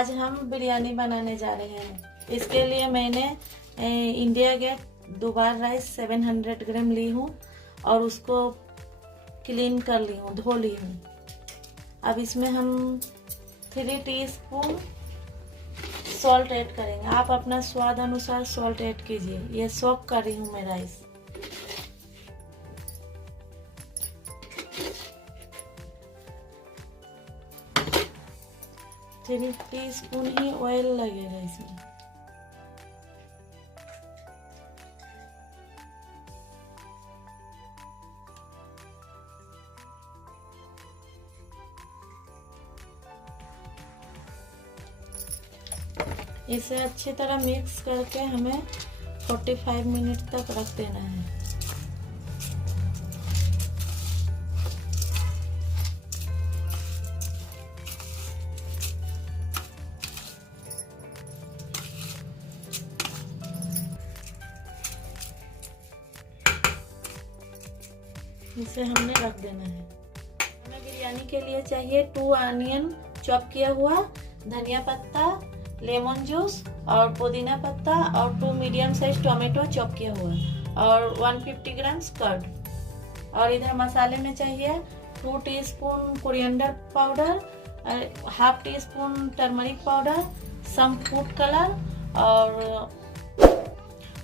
आज हम बिरयानी बनाने जा रहे हैं। इसके लिए मैंने इंडिया गेट दुबार राइस 700 ग्राम ली हूँ और उसको क्लीन कर ली हूँ, धो ली हूँ। अब इसमें हम 3 टीस्पून सॉल्ट ऐड करेंगे। आप अपना स्वाद अनुसार सॉल्ट ऐड कीजिए। ये सोक कर रही हूँ मैं राइस। थ्री टीस्पून ही ऑयल लगेगा इसमें। इसे अच्छी तरह मिक्स करके हमें 45 मिनट तक रख देना है। इसे हमने रख देना है। हमें बिरयानी के लिए चाहिए 2 अनियन चॉप किया हुआ, धनिया पत्ता, लेमन जूस और पुदीना पत्ता और 2 मीडियम साइज टोमेटो चॉप किया हुआ और 150 ग्राम कर्ड। और इधर मसाले में चाहिए 2 teaspoon coriander powder, half teaspoon turmeric powder, some food colour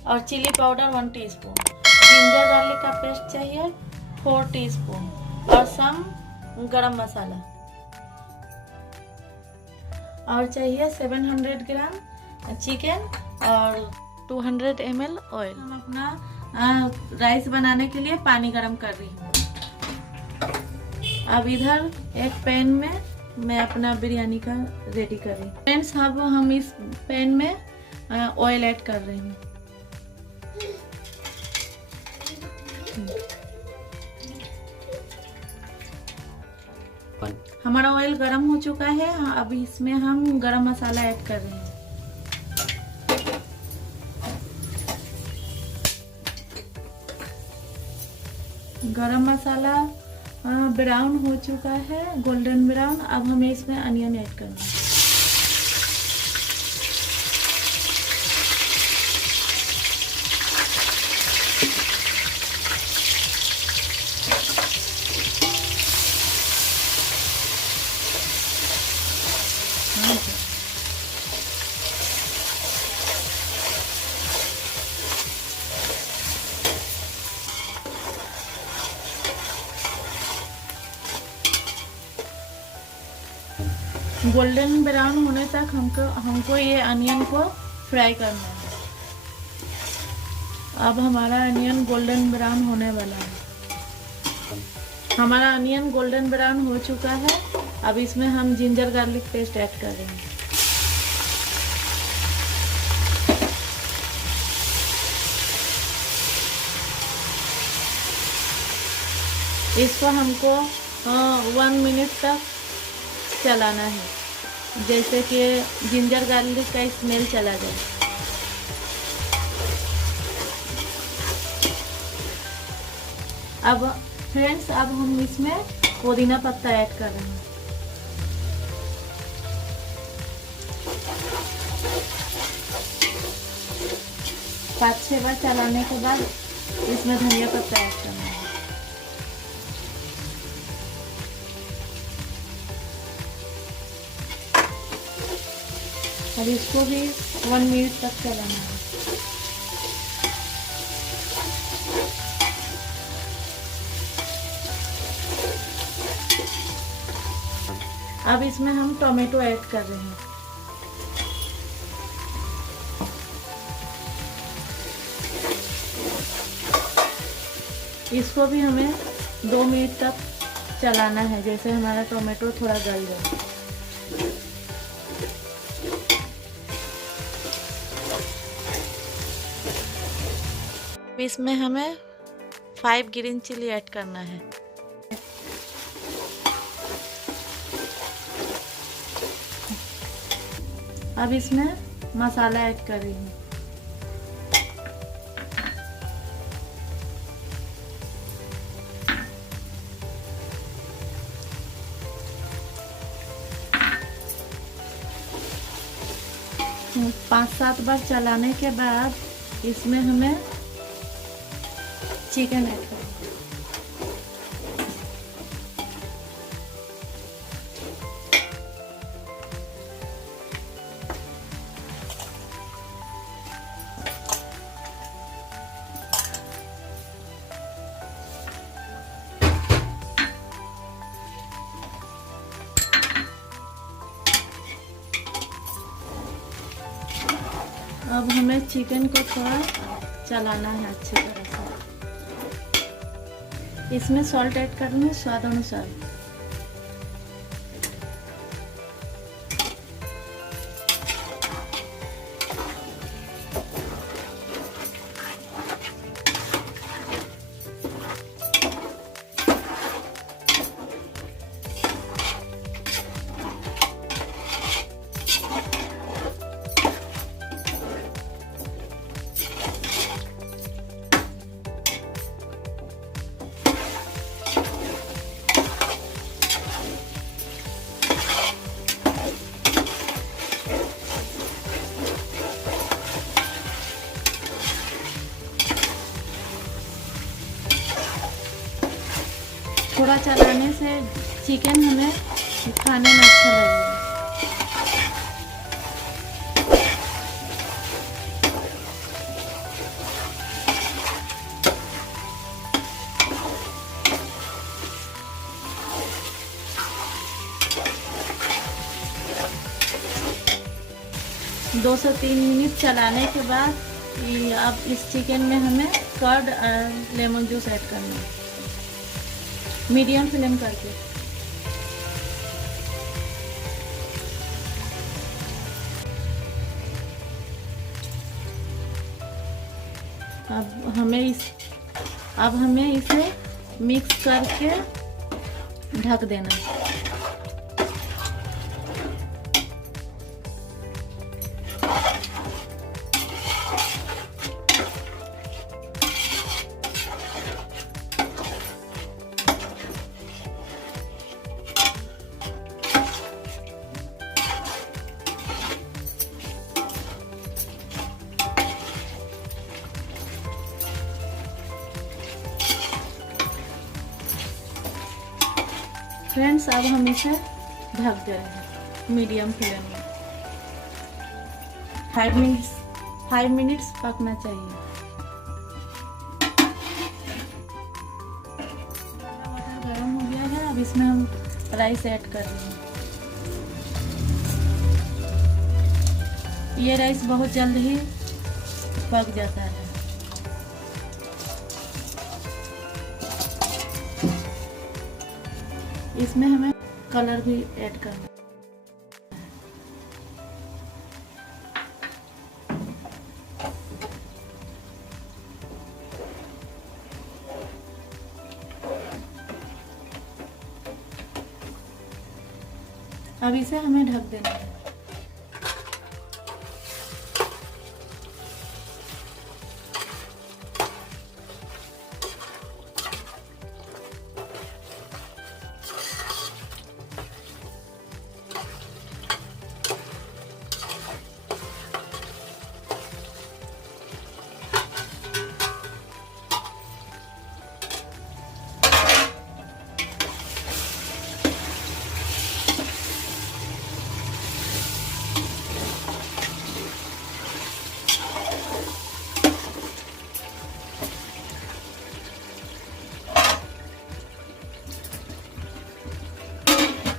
और chilli powder 1 teaspoon. Ginger garlic का पेस्ट चाहिए 4 टीस्पून और सम गरम मसाला। और चाहिए 700 ग्राम चिकन और 200 ml ऑयल। हम अपना राइस बनाने के लिए पानी गरम कर रही हूँ। अब इधर एक पैन में मैं अपना बिरयानी का रेडी कर रही हूँ। फ्रेंड्स, अब हम इस पैन में ऑयल ऐड कर रही हूँ। हमारा ऑयल गरम हो चुका है। अब इसमें हम गरम मसाला ऐड कर रहे हैं। गरम मसाला ब्राउन हो चुका है, गोल्डन ब्राउन। अब हमें इसमें अनियन ऐड करना है। गोल्डन ब्राउन होने तक हमको ये अनियन को फ्राई करना है। अब हमारा अनियन गोल्डन ब्राउन होने वाला है। हमारा अनियन गोल्डन ब्राउन हो चुका है। अब इसमें हम जिंजर गार्लिक पेस्ट ऐड कर रहे हैं। इसको हमको 1 मिनट तक चलाना है, जैसे कि जिंजर गार्लिक का स्मेल चला जाए। अब फ्रेंड्स, अब हम इसमें पुदीना पत्ता ऐड कर रहे हैं। पाँच 6 बार चलाने के बाद इसमें धनिया पत्ता ऐड करना है। अब इसको भी 1 मिनट तक चलाना है। अब इसमें हम टोमेटो ऐड कर रहे हैं। इसको भी हमें 2 मिनट तक चलाना है, जैसे हमारा टोमेटो थोड़ा गल जाए। इसमें हमें 5 ग्रीन चिली ऐड करना है। अब इसमें मसाला ऐड कर रही हूँ। 5-7 बार चलाने के बाद इसमें हमें चिकन ऐड करना है। अब हमें चिकन को थोड़ा चलाना है अच्छी तरह से। इसमें सॉल्ट ऐड करना है स्वाद अनुसार। थोड़ा चलाने से चिकन हमें खाने में अच्छा लगेगा। दो से 3 मिनट चलाने के बाद अब इस चिकन में हमें कर्ड और लेमन जूस ऐड करना है, मीडियम फ्लेम करके। अब हमें इसे मिक्स करके ढक देना है। फ्रेंड्स, अब हम इसे ढक दे रहे हैं मीडियम फ्लेम में। 5 मिनट्स पकना चाहिए। वाटर गर्म हो गया है, अब इसमें हम राइस ऐड कर रहे हैं। ये राइस बहुत जल्द ही पक जाता है। इसमें हमें कलर भी ऐड करना है। अब इसे हमें ढक देना है।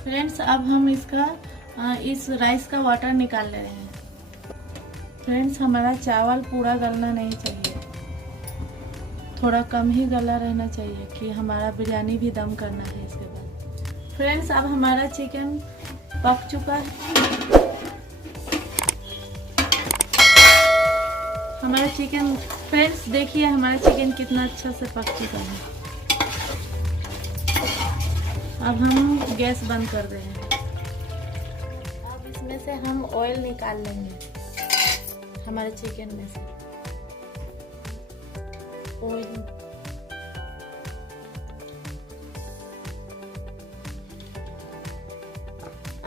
फ्रेंड्स, अब हम इस राइस का वाटर निकाल ले रहे हैं। फ्रेंड्स, हमारा चावल पूरा गलना नहीं चाहिए, थोड़ा कम ही गला रहना चाहिए कि हमारा बिरयानी भी दम करना है इसके बाद। फ्रेंड्स, अब हमारा चिकन पक चुका है। हमारा चिकन, फ्रेंड्स देखिए हमारा चिकन कितना अच्छा से पक चुका है। अब हम गैस बंद कर रहे हैं। अब इसमें से हम ऑयल निकाल लेंगे हमारे चिकन में से। ऑयल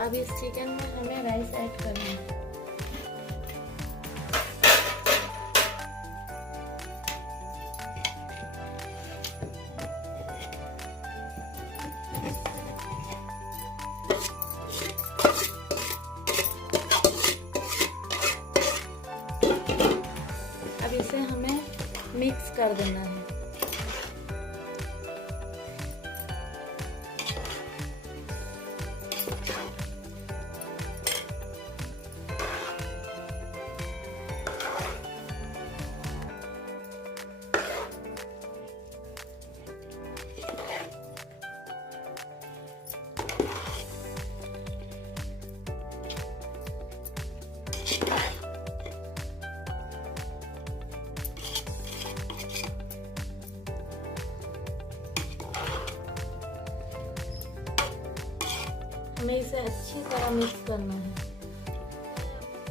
अब इस चिकन में हमें राइस ऐड करना है। मिक्स कर देना है। हमें इसे अच्छी तरह मिक्स करना है।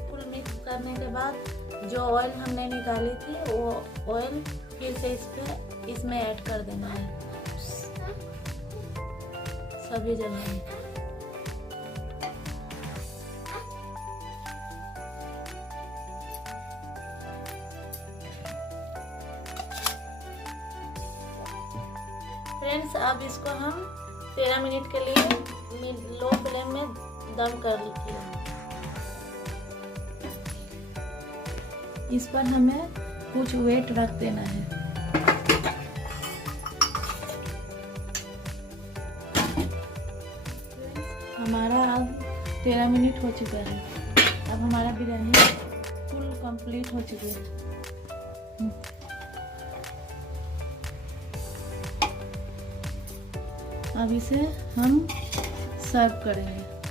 फुल मिक्स करने के बाद जो ऑयल हमने निकाली थी वो ऑयल फिर से इसमें ऐड कर देना है सभी जगह। फ्रेंड्स, अब इसको हम 13 मिनट के लिए लो फ्लेम में दम कर लिया। इस पर हमें कुछ वेट रख देना है। हमारा अब 13 मिनट हो चुका है। अब हमारा बिरयानी फुल कंप्लीट हो चुकी है। अब इसे हम सर्व करेंगे।